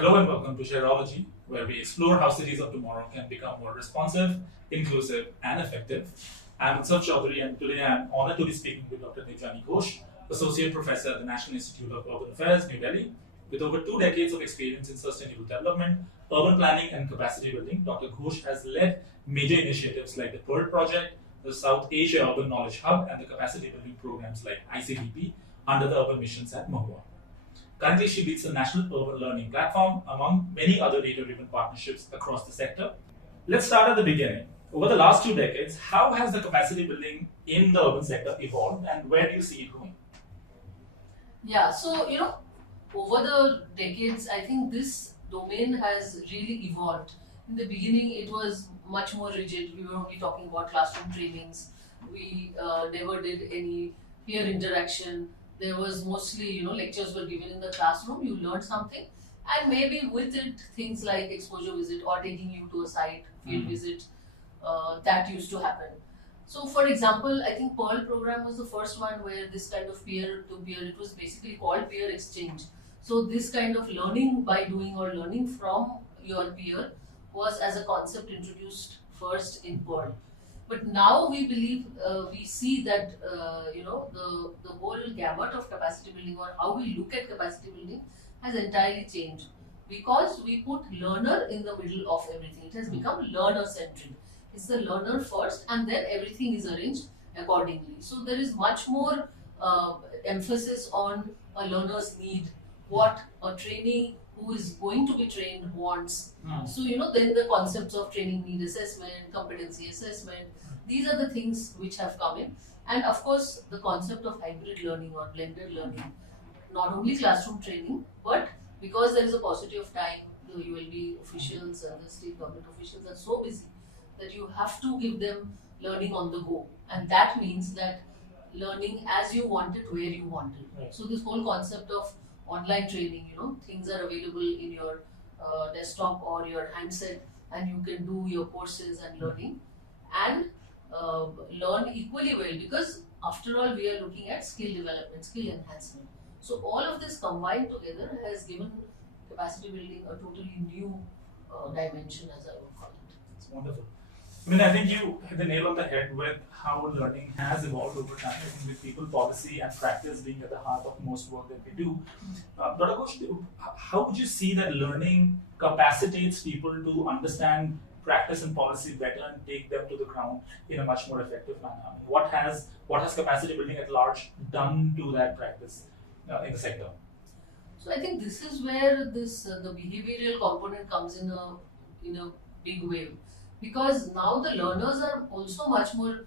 Hello and welcome to Sheher-o-logy, where we explore how cities of tomorrow can become more responsive, inclusive, and effective. I'm Utsav Choudhury, and today I'm honored to be speaking with Dr Debjani Ghosh, Associate Professor at the National Institute of Urban Affairs, New Delhi. With over 2 decades of experience in sustainable development, urban planning, and capacity building, Dr Ghosh has led major initiatives like the PERT project, the South Asia Urban Knowledge Hub, and the capacity building programs like ICDP under the urban missions at NIUA. Currently, she leads the National Urban Learning Platform, among many other data-driven partnerships across the sector. Let's start at the beginning. Over the last 2 decades, how has the capacity building in the urban sector evolved, and where do you see it going? Yeah, so over the decades, I think this domain has really evolved. In the beginning, it was much more rigid. We were only talking about classroom trainings. We never did any peer interaction. There was mostly, lectures were given in the classroom. You learned something, and maybe with it, things like exposure visit or taking you to a site, field visit, that used to happen. So, for example, I think Pearl program was the first one where this kind of peer-to-peer, it was basically called peer exchange. So, this kind of learning by doing or learning from your peer was as a concept introduced first in Pearl. But now we believe, we see that, the whole gamut of capacity building or how we look at capacity building has entirely changed because we put learner in the middle of everything. It has become learner-centric. It's the learner first and then everything is arranged accordingly. So there is much more emphasis on a learner's need, what a trainee who is going to be trained wants. So, then the concepts of training need assessment, competency assessment, these are the things which have come in. And of course, the concept of hybrid learning or blended learning, not only classroom training, but because there is a paucity of time, the ULB officials and the state government officials are so busy that you have to give them learning on the go. And that means that learning as you want it, where you want it. Right. So this whole concept of online training, things are available in your desktop or your handset and you can do your courses and learning and learn equally well because after all we are looking at skill development, skill enhancement. So all of this combined together has given capacity building a totally new dimension, as I would call it. It's wonderful. I think you hit the nail on the head with how learning has evolved over time. I think with people, policy, and practice being at the heart of most work that we do. Dr. Ghosh, how would you see that learning capacitates people to understand practice and policy better and take them to the ground in a much more effective manner? What has capacity building at large done to that practice in the sector? So I think this is where the behavioral component comes in a big way. Because now the learners are also much more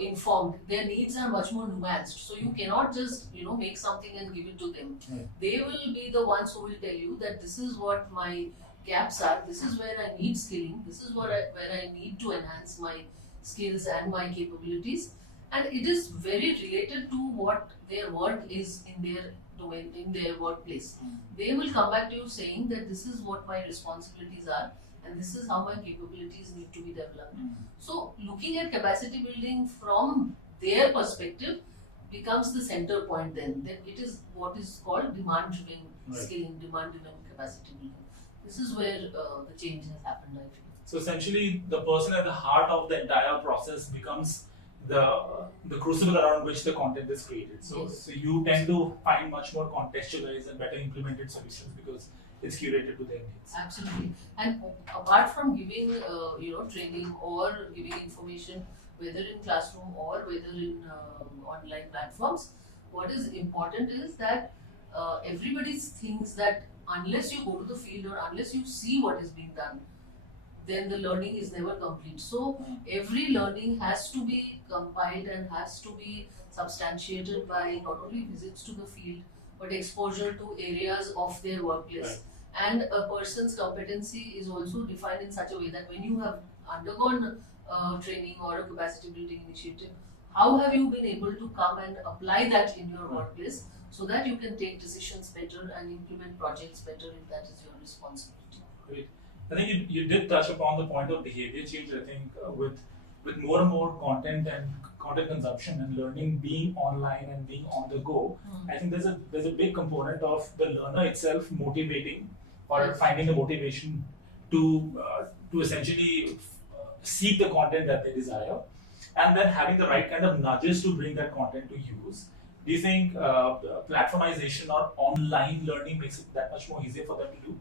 informed. Their needs are much more nuanced. So you cannot just make something and give it to them. They will be the ones who will tell you that this is what my gaps are. This is where I need skilling. This is where I need to enhance my skills and my capabilities. And it is very related to what their work is in their domain, in their workplace. They will come back to you saying that this is what my responsibilities are. And this is how my capabilities need to be developed. So looking at capacity building from their perspective becomes the center point then. Then it is what is called demand-driven skilling, demand-driven capacity building. This is where the change has happened, I feel. So essentially, the person at the heart of the entire process becomes the crucible around which the content is created. So, yes. So you tend to find much more contextualized and better implemented solutions because it's curated to their needs. Absolutely. And apart from giving training or giving information, whether in classroom or whether in online platforms, what is important is that everybody thinks that unless you go to the field or unless you see what is being done, then the learning is never complete. So every learning has to be compiled and has to be substantiated by not only visits to the field, but exposure to areas of their workplace. Right. And a person's competency is also defined in such a way that when you have undergone training or a capacity building initiative, how have you been able to come and apply that in your workplace so that you can take decisions better and implement projects better if that is your responsibility. Great. I think you did touch upon the point of behavior change. I think with more and more content and content consumption and learning being online and being on the go, I think there's a big component of the learner itself motivating or finding the motivation to essentially seek the content that they desire, and then having the right kind of nudges to bring that content to use. Do you think platformization or online learning makes it that much more easier for them to do?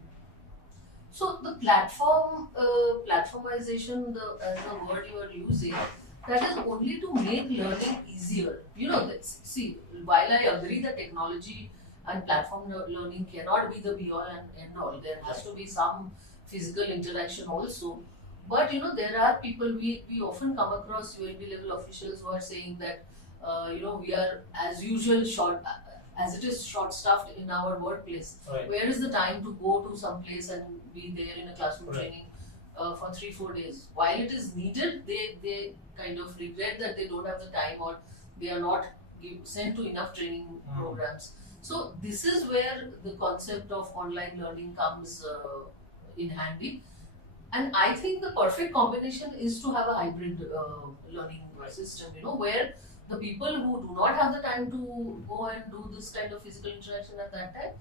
So the platformization, as the word you are using, that is only to make learning easier. See, while I agree that technology and platform learning cannot be the be all and end all, there has to be some physical interaction also. But there are people, we often come across ULB level officials who are saying that we are as usual as it is short staffed in our workplace. Right. Where is the time to go to some place and be there in a classroom Right. training for 3-4 days? While it is needed, they kind of regret that they don't have the time, or they are not sent to enough training programs. So this is where the concept of online learning comes in handy. And I think the perfect combination is to have a hybrid learning system, where the people who do not have the time to go and do this kind of physical interaction at that time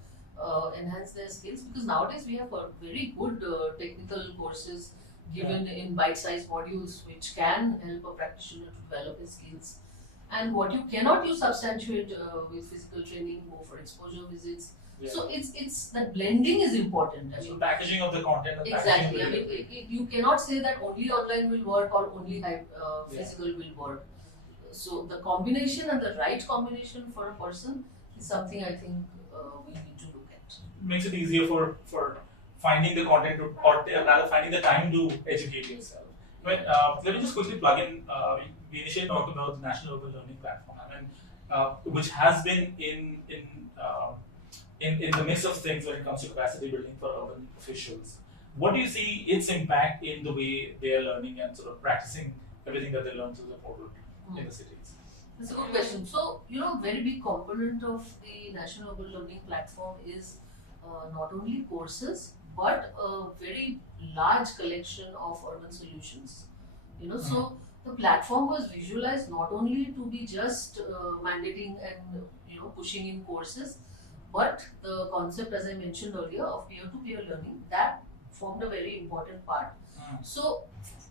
enhance their skills, because nowadays we have very good technical courses given in bite-sized modules which can help a practitioner to develop his skills. And what you cannot substantiate with physical training, go for exposure visits. Yeah. So it's that blending is important. So packaging of the content. Exactly. I mean, you cannot say that only online will work or only physical will work. So the combination and the right combination for a person is something I think we need to look at. Makes it easier for finding the content or rather finding the time to educate yourself. But let me just quickly plug in. We initially talked about the National Open Learning Platform, which has been in the mix of things when it comes to capacity building for urban officials. What do you see its impact in the way they are learning and sort of practicing everything that they learn through the portal in the cities? That's a good question. So, very big component of the National Open Learning Platform is not only courses, but a very large collection of urban solutions. So the platform was visualized not only to be just mandating and pushing in courses, but the concept, as I mentioned earlier, of peer-to-peer learning, that formed a very important part. So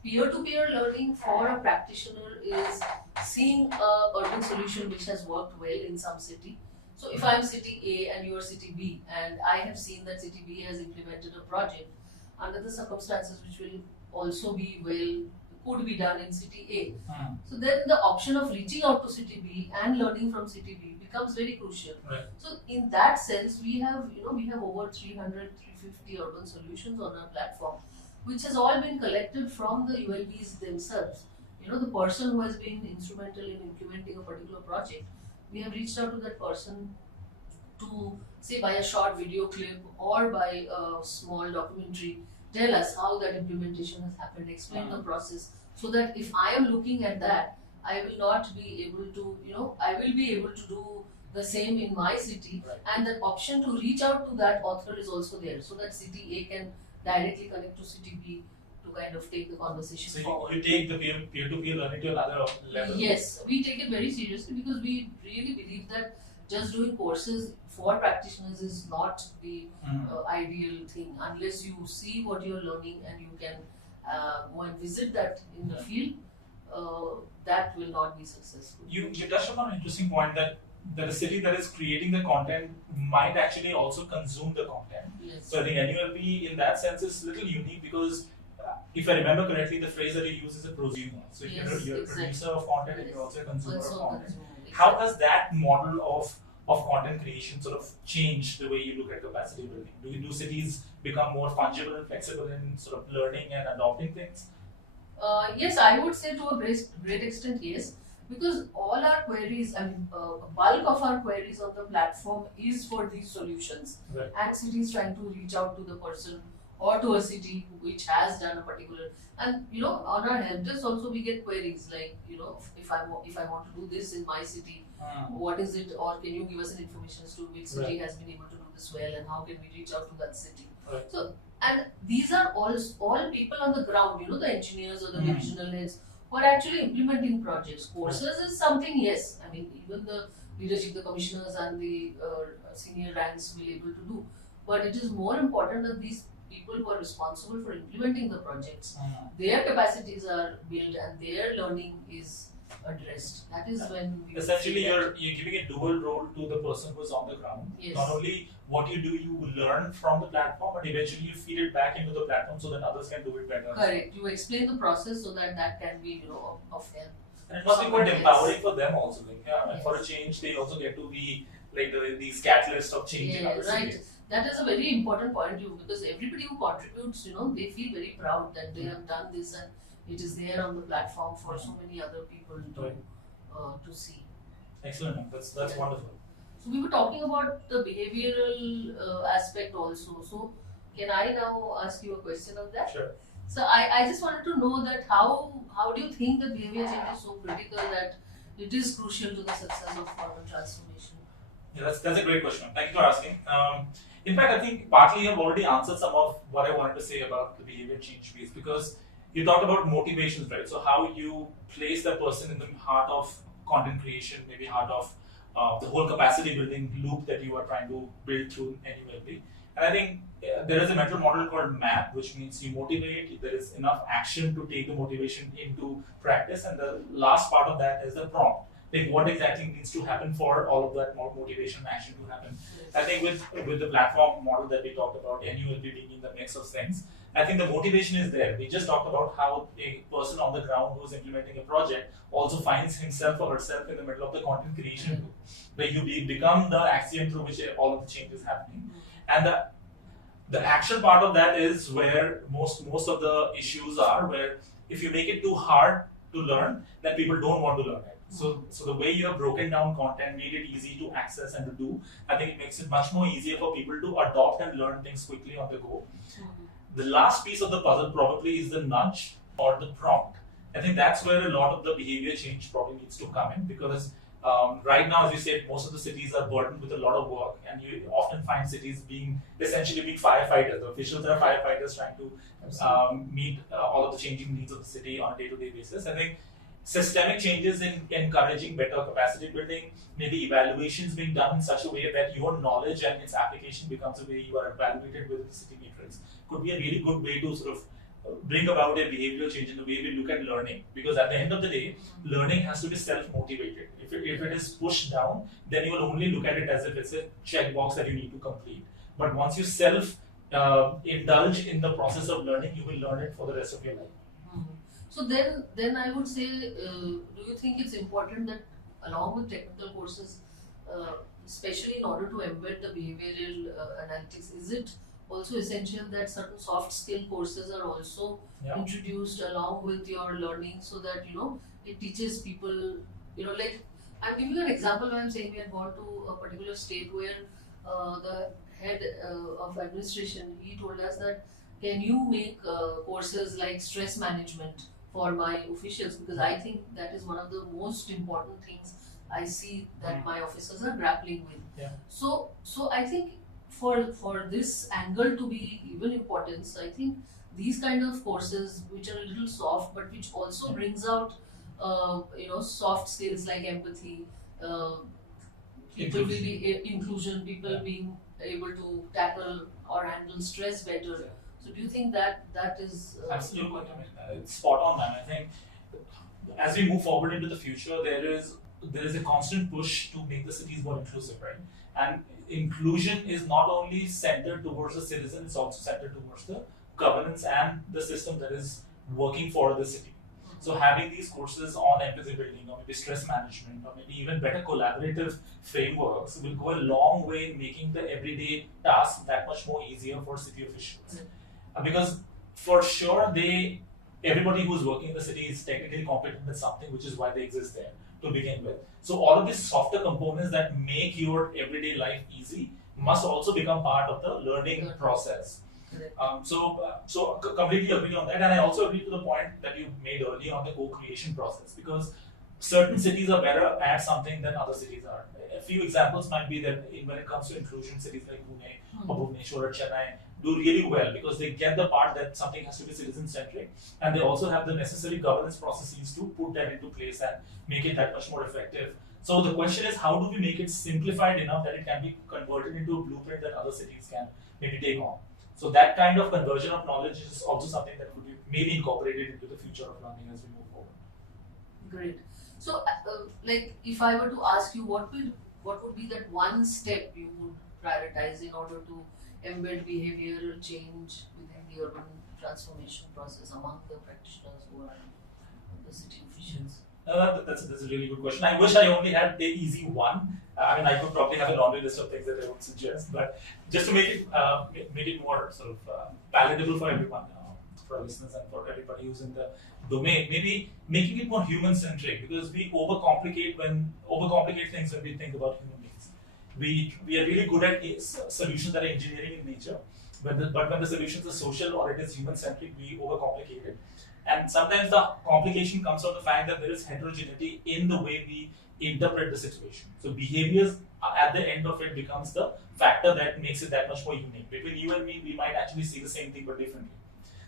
peer-to-peer learning for a practitioner is seeing a urban solution which has worked well in some city. So if I am city A and you are city B, and I have seen that city B has implemented a project under the circumstances which will also be could be done in city A. So then the option of reaching out to city B and learning from city B becomes very crucial. Right. So in that sense, we have over 350 urban solutions on our platform, which has all been collected from the ULBs themselves. The person who has been instrumental in implementing a particular project, we have reached out to that person to, say, by a short video clip or by a small documentary, tell us how that implementation has happened, explain the process, so that if I am looking at that, I will not be able to, I will be able to do the same in my city. Right. And that option to reach out to that author is also there, so that city A can directly connect to city B to kind of take the conversation forward. You take the peer-to-peer learning to another level. Yes, we take it very seriously, because we really believe that just doing courses for practitioners is not the ideal thing, unless you see what you're learning and you can go and visit that in the field. That will not be successful. You touched upon an interesting point that a city that is creating the content might actually also consume the content. Yes. So I think NULP in that sense is a little unique, because if I remember correctly, the phrase that you use is a prosumer. So Yes, you're a producer of content and you're also a consumer of content. Exactly. How has that model of content creation sort of changed the way you look at capacity building? Do cities become more fungible and flexible in sort of learning and adopting things? Yes, I would say to a great extent, yes. Because all our queries, a bulk of our queries on the platform is for these solutions. Right. And cities trying to reach out to the person or to a city which has done a particular, and on our help desk also we get queries like, if I want to do this in my city, what is it, or can you give us an information as to which city has been able to do this well, and how can we reach out to that city? Right. So, and these are all people on the ground, the engineers or the divisional heads who are actually implementing projects. Courses is something, yes, even the leadership, the commissioners and the senior ranks will be able to do. but it is more important that these people who are responsible for implementing the projects, their capacities are built and their learning is addressed. That is when we essentially you're giving a dual role to the person who's on the ground. Yes. Not only what you do, you learn from the platform, but eventually you feed it back into the platform so that others can do it better. Correct. You explain the process so that that can be, of help. And it must be quite empowering for them also. Like, and for a change, they also get to be like these catalysts of change in other right. cities. That is a very important point too, because everybody who contributes, they feel very proud that they have done this and it is there on the platform for so many other people to see. Excellent. That's wonderful. So we were talking about the behavioral aspect also. So can I now ask you a question on that? Sure. So I just wanted to know that how do you think that behavior change is so critical that it is crucial to the success of formal transformation? Yeah, that's a great question. Thank you for asking. In fact, I think partly you've already answered some of what I wanted to say about the behavior change piece, because you talked about motivations, right? So how you place the person in the heart of content creation, maybe heart of the whole capacity building loop that you are trying to build through NIUA. And I think there is a mental model called MAP, which means you motivate, there is enough action to take the motivation into practice, and the last part of that is the prompt. Like what exactly needs to happen for all of that more motivation and action to happen. I think with the platform model that we talked about, NULP being in the mix of things, I think the motivation is there. We just talked about how a person on the ground who's implementing a project also finds himself or herself in the middle of the content creation loop, where you become the axiom through which all of the change is happening. And the action part of that is where most of the issues are, where if you make it too hard to learn, then people don't want to learn it. So the way you have broken down content, made it easy to access and to do, I think it makes it much more easier for people to adopt and learn things quickly on the go. The last piece of the puzzle probably is the nudge or the prompt. I think that's where a lot of the behavior change probably needs to come in, because right now, as you said, most of the cities are burdened with a lot of work, and you often find cities essentially being firefighters. The officials are firefighters trying to meet all of the changing needs of the city on a day-to-day basis. I think systemic changes in encouraging better capacity building, maybe evaluations being done in such a way that your knowledge and its application becomes a way you are evaluated with the city matrix, could be a really good way to sort of bring about a behavioral change in the way we look at learning. Because at the end of the day, learning has to be self-motivated. If it is pushed down, then you will only look at it as if it's a checkbox that you need to complete. But once you indulge in the process of learning, you will learn it for the rest of your life. So then I would say, do you think it's important that along with technical courses, especially in order to embed the behavioral analytics, is it also essential that certain soft skill courses are also introduced along with your learning, so that it teaches people, like I'm giving you an example when I'm saying we had gone to a particular state where the head of administration, he told us that, can you make courses like stress management for my officials, because I think that is one of the most important things I see that my officers are grappling with. Yeah. So I think for this angle to be even important, I think these kind of courses which are a little soft but which also brings out soft skills like empathy, people will be inclusion, people being able to tackle or handle stress better. So do you think that is absolutely? It's spot on, man. I think as we move forward into the future, there is a constant push to make the cities more inclusive, right? And inclusion is not only centered towards the citizen; it's also centered towards the governance and the system that is working for the city. So having these courses on empathy building, or maybe stress management, or maybe even better collaborative frameworks will go a long way in making the everyday tasks that much more easier for city officials. Because for sure, everybody who's working in the city is technically competent at something, which is why they exist there to begin with. So all of these softer components that make your everyday life easy must also become part of the learning process. So completely agree on that, and I also agree to the point that you made earlier on the co-creation process, because certain cities are better at something than other cities are. A few examples might be that when it comes to inclusion, cities like Pune or Bhubaneswar or Chennai do really well because they get the part that something has to be citizen-centric, and they also have the necessary governance processes to put that into place and make it that much more effective. So the question is, how do we make it simplified enough that it can be converted into a blueprint that other cities can maybe take on? So that kind of conversion of knowledge is also something that could be maybe incorporated into the future of learning as we move forward. Great. So, like, if I were to ask you, what would be that one step you would prioritize in order to embed behavioral change within the urban transformation process among the practitioners who are the city officials? That's a really good question. I wish I only had the easy one. I mean, I could probably have a laundry list of things that I would suggest, but just to make it more sort of palatable for everyone, for our listeners and for everybody who's in the domain, maybe making it more human-centric, because we overcomplicate things when we think about human beings. We are really good at solutions that are engineering in nature, but when the solutions are social or it is human-centric, we overcomplicate it. And sometimes the complication comes from the fact that there is heterogeneity in the way we interpret the situation. So behaviors at the end of it becomes the factor that makes it that much more unique. Between you and me, we might actually see the same thing but differently.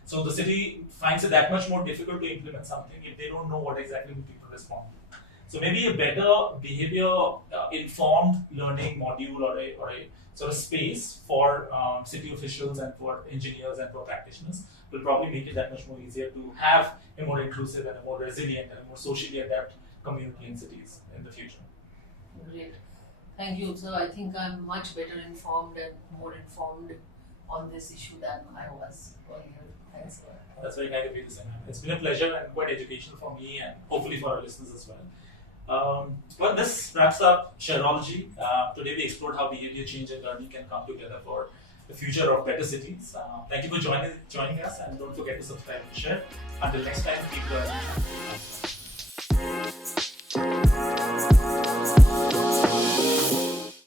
So the city finds it that much more difficult to implement something if they don't know what exactly people respond to. So maybe a better behavior informed learning module or a sort of space for city officials and for engineers and for practitioners will probably make it that much more easier to have a more inclusive and a more resilient and a more socially adept community in cities in the future. Great. Thank you. So I think I'm much better informed and more informed on this issue than I was earlier. Thanks for that. That's very kind of you to say. It's been a pleasure and quite educational for me and hopefully for our listeners as well. Well, this wraps up Sheher-o-logy. Today we explored how behavior change and learning can come together for the future of better cities. Thank you for joining us, and don't forget to subscribe and share. Until next time, keep learning.